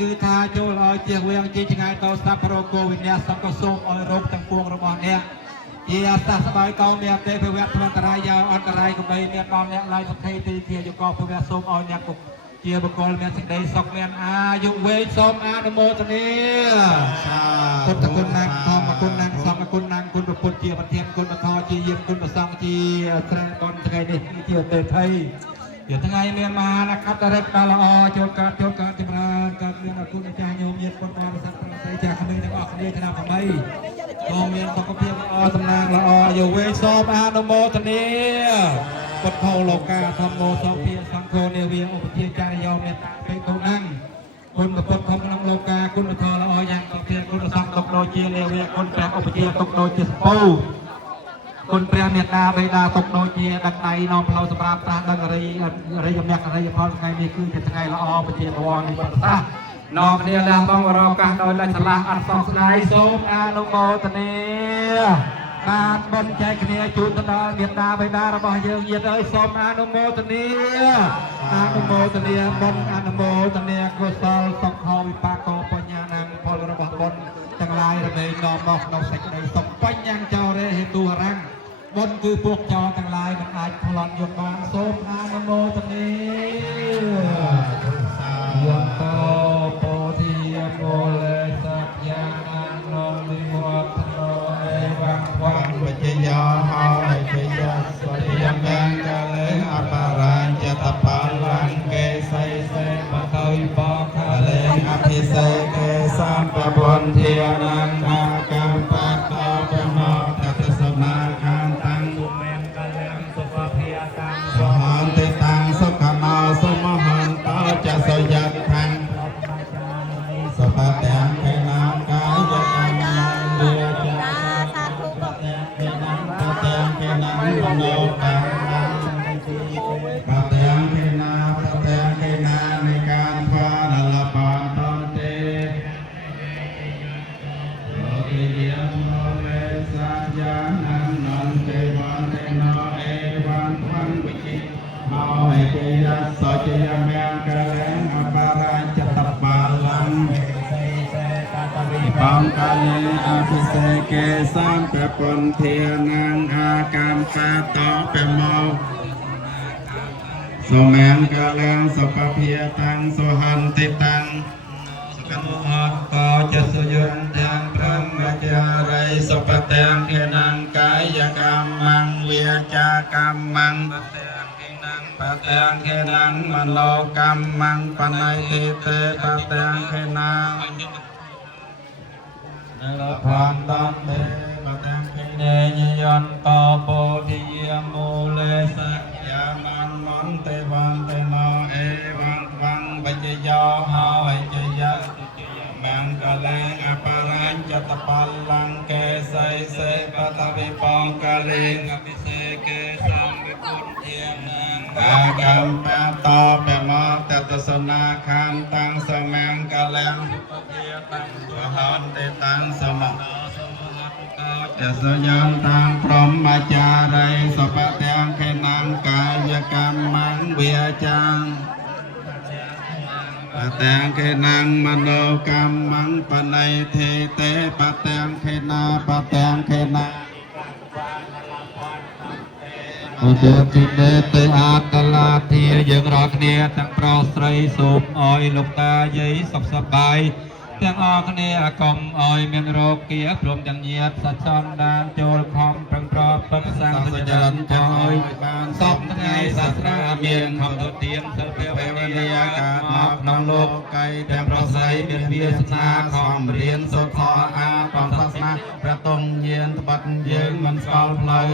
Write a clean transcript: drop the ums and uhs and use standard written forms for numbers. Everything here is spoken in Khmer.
គឺថាចូលឲ្យជៀសវាងជាឆ្ងាយទៅសាប់រោគវិញ្ញាសក៏សូមឲ្យរោគទាំងពួងរបស់អ្នកជាអាសាស្បាយកោមានទេពវៈធម្មរាយអន្តរាយក៏បីមានដល់អ្នកឡាយសុខេទីជាយកោពវៈសូមឲ្យអ្នកជាបកលមានសេចក្តីសុខមានអាយុវែងសូមអនុមោទនាពុទ្ធគុណណាធម្មគុណណាសង្ឃគុណណាគុណពុទ្ធជាប្រធានគុណធម៌ជាយាមគុណប្រសង្ឃជាត្រែកនថ្ងៃនេះជាទេថៃជាថ្ងៃមានមហានក្ខរិកដល់ល្អចូលកើតចម្រើនកើតមានអគុណចាស់ញោមញាតិពុទ្ធបរិស័ទប្រសិទ្ធចាស់ក្មេងទាំងអស់គ្នាឆ្នាំ8ក៏មានសុខភាពល្អសំណាងល្អអាយុវែងសូមអនុមោទនាពុទ្ធោលោកាធម្មោសុភាសង្ឃោនាវាឧបជាចារយោមេត្តាពេកុណាំងគុណពុទ្ធធម្មក្នុងលោកាគុណធម៌ល្អយ៉ាងសុភាគុណសង្ឃទុកដូចជានាវាគុណព្រះឧបជាទុកដូចជាស្ពូគុណព្រះមេត្តាបិតាទុកដូចជាដឹកដៃនាំផ្លូវសម្រាប់ប្រាស់ដឹករិយមគ្គរិយផលថ្ងៃនេះគឺជាថ្ងៃល្អពជាបវរនៃប្រសាសនាំគ្នាលះបង់រកកាសដោយលិចឆ្លាស់អត់សោកស្ដាយសូមអនុមោទនាបានបន់ចែកគ្នាជូនទៅដល់មេត្តាបិតារបស់យើងញាតិអើយសូមអនុមោទនាបុណ្យអនុមោទនាកុសលសុខវិបាកបញ្ញាណផលរបស់បុណ្យទាំងឡាយរមែងនាំមកក្នុងសេចក្តីសុខបញ្ញចោរេហេតុរੰបុណ្យគឺពួកចោរទាំងឡាយមិនអាចប្លន់យកបានសូមអនុមោទនាយន្តោពោធិមូលេសច្យានានុវិវត្តនោអេវង្វង្វជយោហោអេជយាសវយមាំកាលេអបរាញ្ចតបាលង្កេសៃសេបតោយបខាលេអភិសេកេសម្ពវន្ធានានាកម្មបតោបណោតតសមាខានតាំងទុមេនកលាំងសុភភាតាំងសហន្តិតាំងសុខមោសមហន្តោចសយតខាងសបទាំងខេណាកាយកម្មលាចាសាធុបទាំងខេណាបទាំងខេណាមโนតាំងបទាំងខេណានៃការផលលបានតនទេលោកិយមោលេសាយានានន្ទេវន្តេណោអេវន្ទវង្វិជិមោអេកិយសោចយមាកលេអបរាញ្ចតបាលង្បងកាលេអភិសេកេសម្ពពន្ធានាងអាកម្មសាតោបមោសុមានកលាំងសុភភាតាំងសុហន្តិតាំងសុខមហតោចសយន្តទាំងព្រមចារីសុបទាំងខេណាំកាយកម្មੰវាចាកម្មੰបទាំងខេណាំមโนកម្មੰបណៃទេទេបទាំងខេណានលផនតន្ទេបទាំងខេនេញយន្តោពោធិយមូលេសច្យានានមន្តេវន្តេណោអេវង្វង្វជយោហោអេជយមង្គលេអបរាញ្ចតបាលង្កេសៃសេបតវិបងកាលេអភិសេកេសម្វិគុណធានាងអាកម្មបតោបមោតតសនាខានតាំងសមង្គលេសុភភាតាំងសុហន្តិតាំងសមណោសមហតុកោចសយន្តតាំងព្រមចារីសុបទាំងខេណាំកាយកម្មੰវាចាងបទាំងខេណាំមโนកម្មੰបណៃទេទេបទាំងខេណាបទាំងខេណាឧទតិទេទេអតលាធាយើងរាល់គ្នាទាំងប្រុសស្រីសូមអោយលោកតាយាយសុខសប្បាយទាំងអស់គ្នាកុំអោយមានរោគគាព្រមទាំងញាតិសច្ចំដានចូលខំប្រឹងប្រពឹកសាងសច្ចរិនចោយបានសពថ្ងៃសាស្ត្រាមានខំទៅទៀនសិលភាវនាកាមកក្នុងលោកកៃទាំងប្រុសស្រីមានវាសនាខំរៀនសូត្រធម៌អាកំសាសនាព្រះតុងយានត្បិតយើងមិនស្គាល់ផ្លូវ